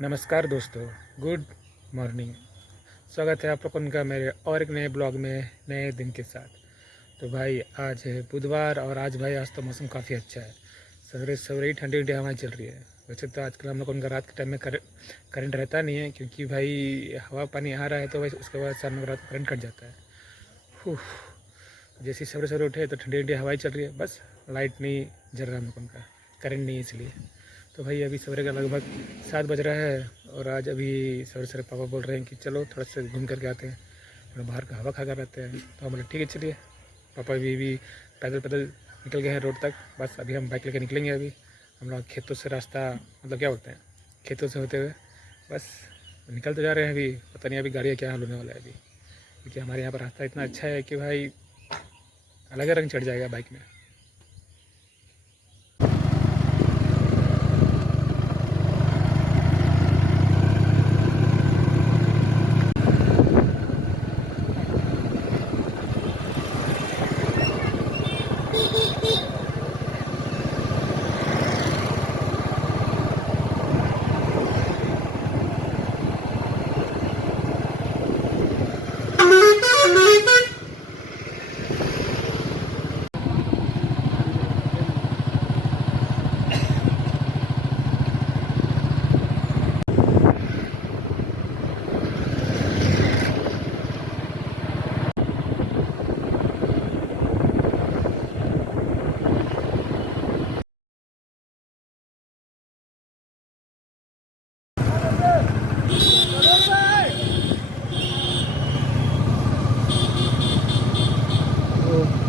नमस्कार दोस्तों, good morning. स्वागत है आप लोगों का मेरे और एक नए ब्लॉग में नए दिन के साथ। तो भाई आज है बुधवार और आज तो मौसम काफ़ी अच्छा है। सवेरे सवेरे ही ठंडी ठंडी हवाएं चल रही है। वैसे तो आजकल हम लोगों का रात के टाइम में करंट रहता नहीं है, क्योंकि भाई हवा पानी आ रहा है तो वैसे उसके बाद शाम में रात करंट कट जाता है। उफ, जैसे ही सवेरे सवेरे उठे तो ठंडी ठंडी हवाएं चल रही है, बस लाइट नहीं जल रहा हम लोगों का, करंट नहीं है इसलिए। तो भाई अभी सवेरे का लगभग 7 बज रहा है और आज अभी सवेरे सवेरे पापा बोल रहे हैं कि चलो थोड़ा सा घूम करके आते हैं, थोड़ा बाहर का हवा खा कर आते हैं। तो हम बोले ठीक है चलिए। पापा भी पैदल पैदल निकल गए हैं रोड तक। बस अभी हम बाइक लेकर निकलेंगे। अभी हम लोग खेतों से रास्ता, मतलब क्या बोलते हैं, खेतों से होते हुए बस निकल तो जा रहे हैं। अभी पता नहीं अभी गाड़ी का क्या हाल होने वाला है अभी, क्योंकि हमारे यहाँ पर रास्ता इतना अच्छा है कि भाई अलग रंग चढ़ जाएगा बाइक में।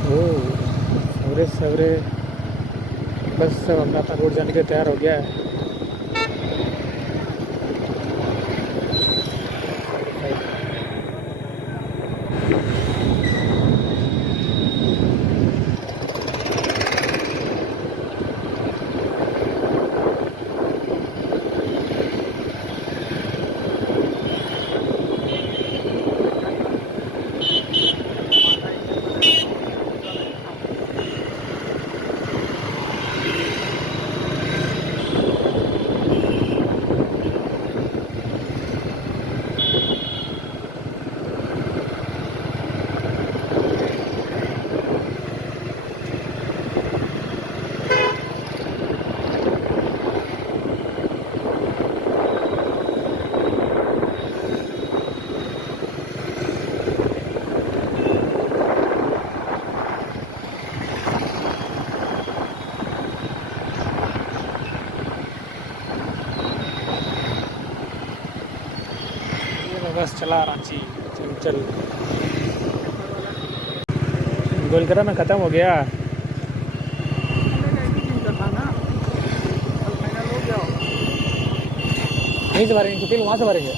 ओ सवेरे सवेरे बस सब अपना अपना रोड जाने के लिए तैयार हो गया है। बस चला रांची चल। गोलकरा में ख़त्म हो गया। यहीं से भरेंगे कि फिर वहाँ से भरेंगे?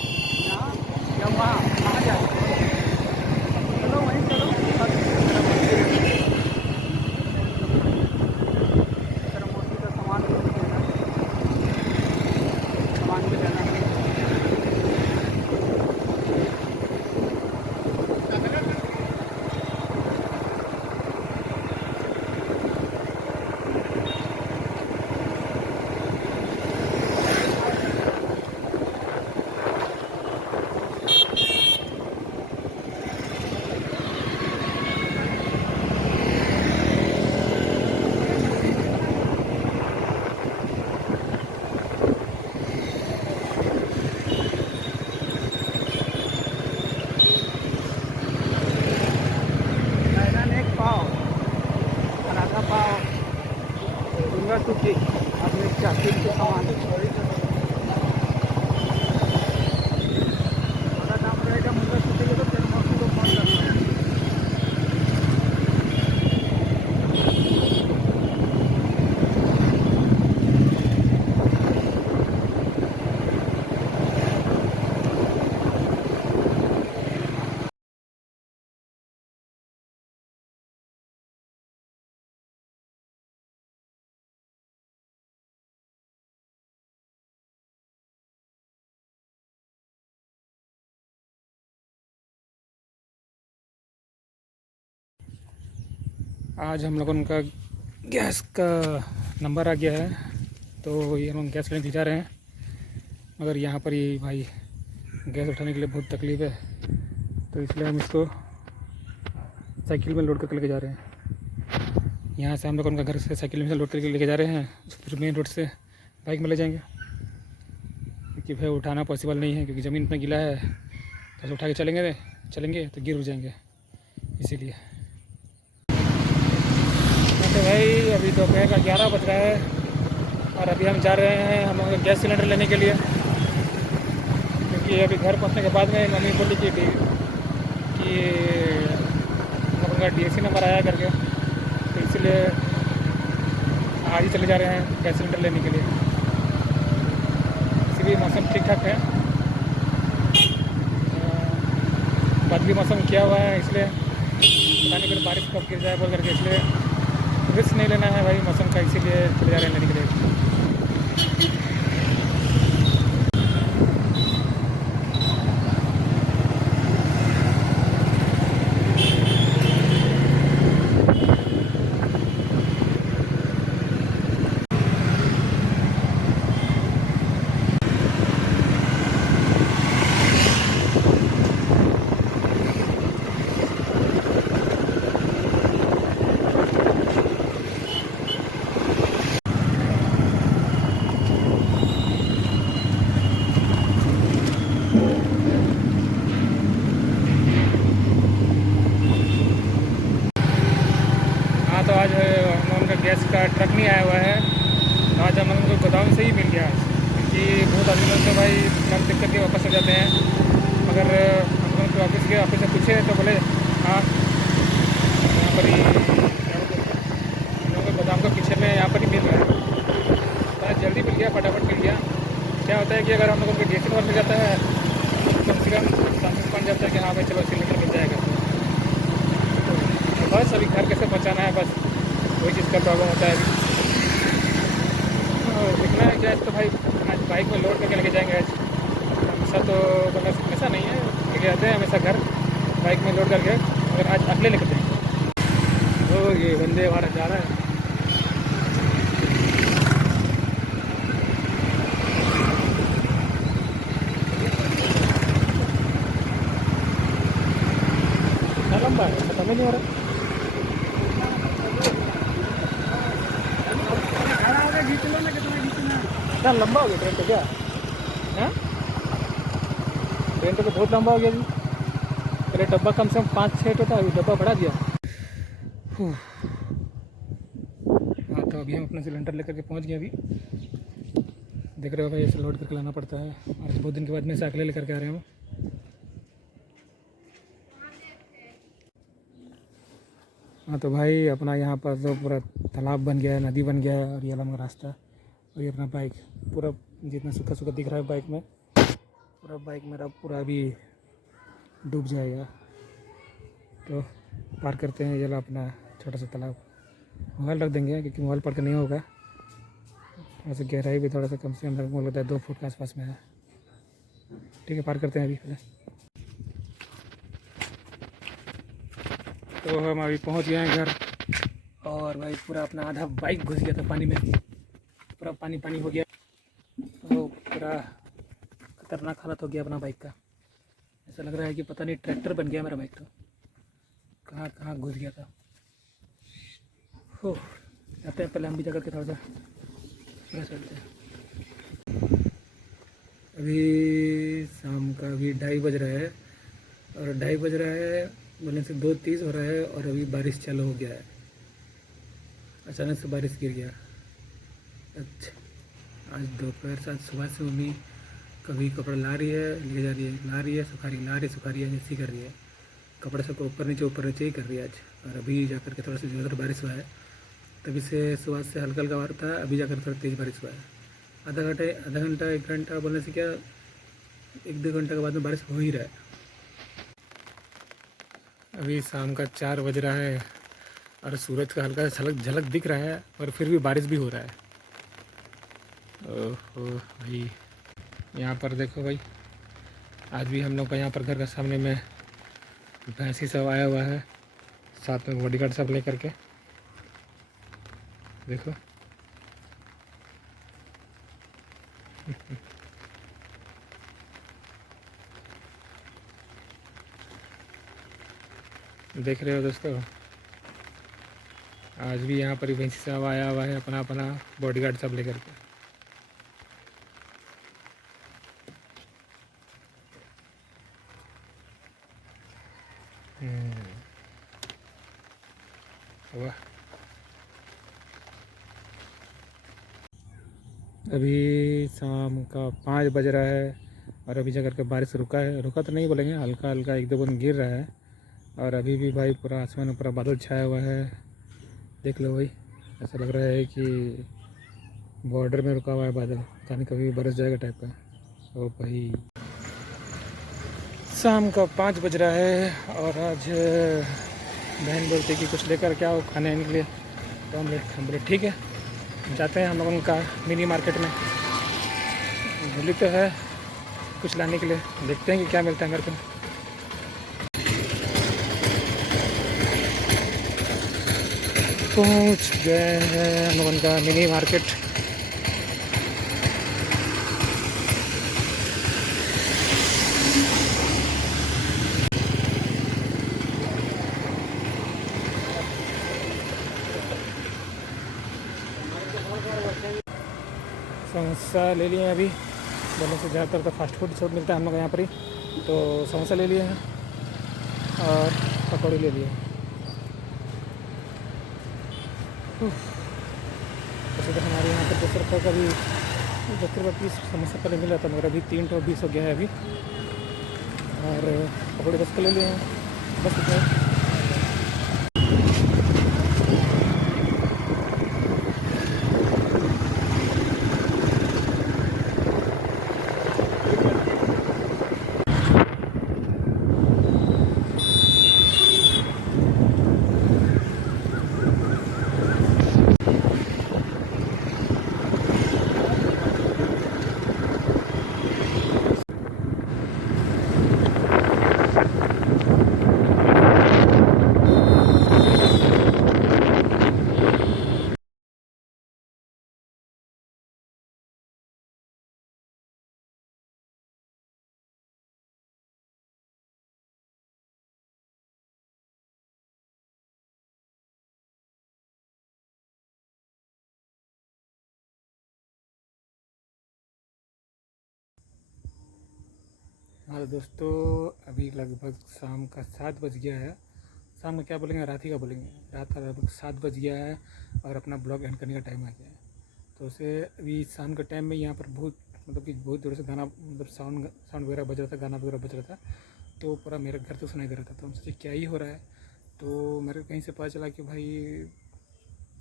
सूची आपने चाकरी के सामान बड़ा दाम रहेगा। मुझे सूची तो तेरे मौसी को फोन करना है। आज हम लोगों का गैस का नंबर आ गया है, तो ये हम गैस लेने जा रहे हैं। मगर यहाँ पर ही भाई गैस उठाने के लिए बहुत तकलीफ़ है, तो इसलिए हम इसको साइकिल में लोड करके लेके जा रहे हैं। यहाँ से हम लोग उनका घर से साइकिल में से लोड करके लेके जा रहे हैं, फिर मेन रोड से बाइक में ले जाएंगे, क्योंकि भाई उठाना पॉसिबल नहीं है, क्योंकि ज़मीन इतना गीला है। तो उठा के चलेंगे तो गिर जाएंगे, इसीलिए। तो भाई अभी दोपहर का 11 बज रहा है और अभी हम जा रहे हैं हम गैस सिलेंडर लेने के लिए, क्योंकि अभी घर पहुंचने के बाद में मम्मी बोली कि उनका DAC नंबर आया करके, तो इसलिए आज ही चले जा रहे हैं गैस सिलेंडर लेने के लिए। इसीलिए मौसम ठीक ठाक है, बदली मौसम किया हुआ है, इसलिए पता नहीं फिर बारिश कब गिर जाए बोल करके, इसलिए रिस्क नहीं लेना है भाई मौसम का, इसीलिए चले जा रहे हैं लेने के लिए। तो आज हम लोगों का गैस का ट्रक नहीं आया हुआ है, तो आज हम लोगों को गोदाम से ही मिल गया, क्योंकि बहुत आदमी लोग तो भाई ट्रक देख करके वापस हो जाते हैं। मगर हम लोगों के ऑफिस से पूछे तो बोले हाँ यहाँ पर ही हम लोगों को गोदाम के पीछे में यहाँ पर ही मिल रहा है। तो जल्दी मिल गया, फटाफट मिल गया। क्या होता है कि अगर हम लोगों को DAC नंबर मिल जाता है तो कम से कम चांसेस बन जाता है कि हाँ भाई चलो सिलेंडर मिल जाएगा। बस अभी घर कैसे पहुँचाना है, बस वही चीज़ का प्रॉब्लम होता है अभी। और दिखना है क्या तो भाई आज बाइक में लोड करके लेके जाएंगे। आज हमेशा तो मतलब हमेशा नहीं है, लेके आते हैं हमेशा घर बाइक में लोड करके, मगर आज अगले लेकर जाएंगे। तो ये वंदे भारत जा रहा है। कितना लंबा है पता नहीं हो रहा, इतना लंबा हो गया ट्रेन तो क्या है? ट्रेन तो बहुत लंबा हो गया जी। पहले डब्बा कम से कम 5-6 था, अभी डब्बा बढ़ा दिया। हाँ तो अभी हम अपना सिलेंडर लेकर के पहुंच गए। अभी देख रहे हो भाई ऐसे लोड करके लाना पड़ता है। आज बहुत दिन के बाद मैं साइकिल लेकर के आ रहे हूँ। हाँ तो भाई अपना यहाँ पर तो पूरा तालाब बन गया है, नदी बन गया है, और ये लंबा रास्ता, और ये अपना बाइक पूरा जितना सूखा सूखा दिख रहा है बाइक में, पूरा बाइक मेरा पूरा अभी डूब जाएगा। तो पार करते हैं ये ला अपना छोटा सा तालाब। मोबाइल रख देंगे क्योंकि मोबाइल पर नहीं होगा। वैसे गहराई भी थोड़ा सा कम से कम लगता है 2 फुट के आसपास में है। ठीक है, पार करते हैं अभी पहले। तो हम अभी पहुंच गए हैं घर, और भाई पूरा अपना आधा बाइक घुस गया था पानी में, पूरा पानी पानी हो गया। तो पूरा खतरनाक हालत हो गया अपना बाइक का। ऐसा लग रहा है कि पता नहीं ट्रैक्टर बन गया मेरा बाइक, तो कहाँ कहाँ घुस गया था। हो जाते हैं पहले हम भी जा करके थोड़ा सा फ्रेश होते हैं। अभी शाम का अभी 2:30 बज रहा है, और 2:30 बज रहा है बोलने से 2:30 हो रहा है, और अभी बारिश चालू हो गया है। अचानक से बारिश गिर गया। अच्छा आज दोपहर से आज सुबह से मम्मी कभी कपड़ा ला रही है ले जा रही है, ला रही है सुखा रही, ला रही सुखा रही है, ऐसी कर रही है। कपड़े सबको ऊपर नीचे ही कर रही है आज। और अभी जाकर के थोड़ा सा ज़्यादा बारिश हुआ है, तभी से सुबह से हल्का हल्का बारिश था, अभी जाकर थोड़ा तेज़ बारिश हुआ है। आधा घंटा 1 घंटा बोलने से क्या 1-2 घंटा के बाद में बारिश हो ही रहा है। अभी शाम का 4 बज रहा है, और सूरज का हल्का झलक झलक दिख रहा है, और फिर भी बारिश भी हो रहा है। ओहो भाई, यहाँ पर देखो भाई, आज भी हम लोग का यहाँ पर घर के सामने में भैंसी सब आया हुआ है, साथ में बॉडीगार्ड सब ले करके। देखो देख रहे हो दोस्तों, आज भी यहाँ पर भैंसी साहब आया हुआ है अपना अपना बॉडीगार्ड सब लेकर के। वाह, अभी शाम का 5 बज रहा है और अभी जाकर के बारिश रुका है। रुका तो नहीं बोलेंगे, हल्का हल्का एक दो बूंद गिर रहा है। और अभी भी भाई पूरा आसमान में पूरा बादल छाया हुआ है। देख लो भाई, ऐसा लग रहा है कि बॉर्डर में रुका हुआ है बादल, जाने कभी बरस जाएगा टाइप का। ओ भाई, शाम का 5 बज रहा है और आज बहन बोलती कि कुछ लेकर क्या हो खाने के लिए। तो हम बोले ठीक है, जाते हैं हम लोगों का मिनी मार्केट में। बोली तो है कुछ लाने के लिए, देखते हैं कि क्या मिलता है घर पे। पहुंच गए हैं हम लोगों का मिनी मार्केट। समोसा ले लिए हैं अभी, बोलने से ज़्यादातर तो फास्ट फूड सब मिलता है हम लोग यहाँ पर ही। तो समोसा ले लिए हैं और पकौड़ी ले लिए हैं। वैसे तो हमारे यहाँ पर 10 रुपये का भी 10 रुपये 20 समोसा पहले मिल रहा था, मगर अभी 3 तो 20 हो गया है अभी। और पकौड़ी 10 के ले लिए हैं, बस इतना ही। हाँ दोस्तों, अभी लगभग शाम का 7 बज गया है। शाम में क्या बोलेंगे, रात ही का बोलेंगे। रात का लगभग 7 बज गया है और अपना ब्लॉग एंड करने का टाइम आ गया है। तो उसे अभी शाम के टाइम में यहाँ पर बहुत मतलब कि बहुत दूर से गाना मतलब साउंड साउंड वगैरह बज रहा था, गाना वगैरह बज रहा था। तो पूरा मेरे घर तो सुनाई दे रहा था। तो हम सोचे क्या ही हो रहा है। तो मेरे को कहीं से पता चला कि भाई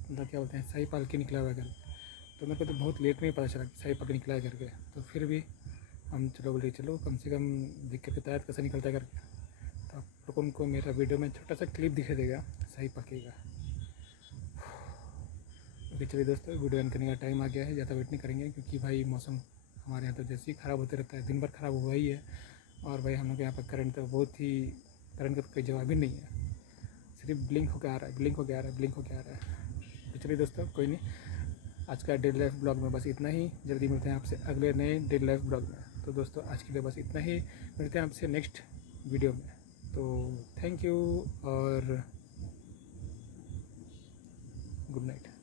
मतलब क्या बोलते हैं, शाही पालकी निकला हुआ है घर। तो मेरे को तो बहुत लेट में ही पता चला कि शाही पालकी निकला है करके। तो फिर भी हम चलो बोले चलो कम से कम दिक्कत के तहत कैसे निकलता है करके। तो आप लोगों को मेरा वीडियो में छोटा सा क्लिप दिखाई देगा शाही पालकी का। ओके चलिए दोस्तों, वीडियो एंड करने का टाइम आ गया है। ज़्यादा वेट नहीं करेंगे क्योंकि भाई मौसम हमारे यहाँ तो जैसे ही ख़राब होते रहता है, दिन भर ख़राब हुआ ही है। और भाई हम लोग के यहाँ पर करंट तो बहुत ही, करंट का तो कोई जवाब ही नहीं है। सिर्फ ब्लिंक होकर आ रहा है, ब्लिंक होकर आ रहा है, ब्लिंक होकर आ रहा है। तो चलिए दोस्तों, कोई नहीं, आज का डेली लाइफ ब्लॉग में बस इतना ही। जल्दी मिलते हैं आपसे अगले नए डेली लाइफ ब्लॉग में। तो दोस्तों आज के लिए बस इतना ही, मिलते हैं आपसे नेक्स्ट वीडियो में। तो थैंक यू और गुड नाइट।